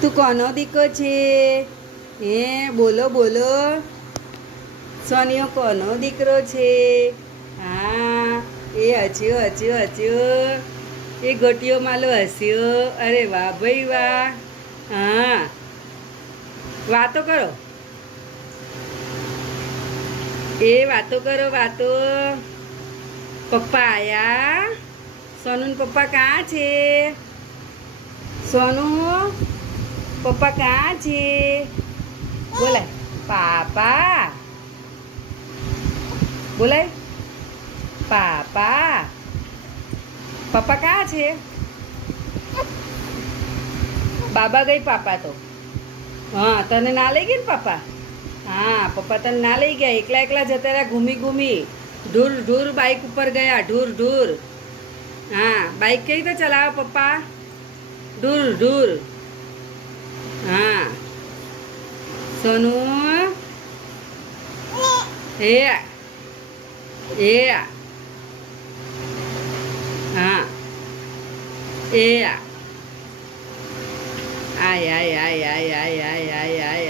તું કોનો દીકો છે? હે બોલો બોલો. સોનિયો કોનો દીકરો છે? હા એ હસ્યો હસ્યો હસ્યો. એ ગોટીઓ માલો હસ્યો. અરે વાહ ભાઈ વાહ. હા વાતો કરો. એ વાતો કરો વાતો. પપ્પા આયા? સોનું પપ્પા કાં છે? સોનું પપ્પા કાં છે? બોલાય પાપા. બોલાય પાપા. પપ્પા કાં છે? બાબા ગઈ પાપા તો. હા તને ના લઈ ગઈ ને પપ્પા? હા પપ્પા તને ના લઈ ગયા, એકલા એકલા જતા રહ્યા ઘૂમી ઘૂમી. ઢૂર ઢૂર બાઇક ઉપર ગયા, ઢૂર ઢૂર. હા બાઇક કઈ રીતે ચલાવે પપ્પા? ઢૂર ઢૂર. હા સોનું એ એ હા એ આય આય આય આય આય આય આય આય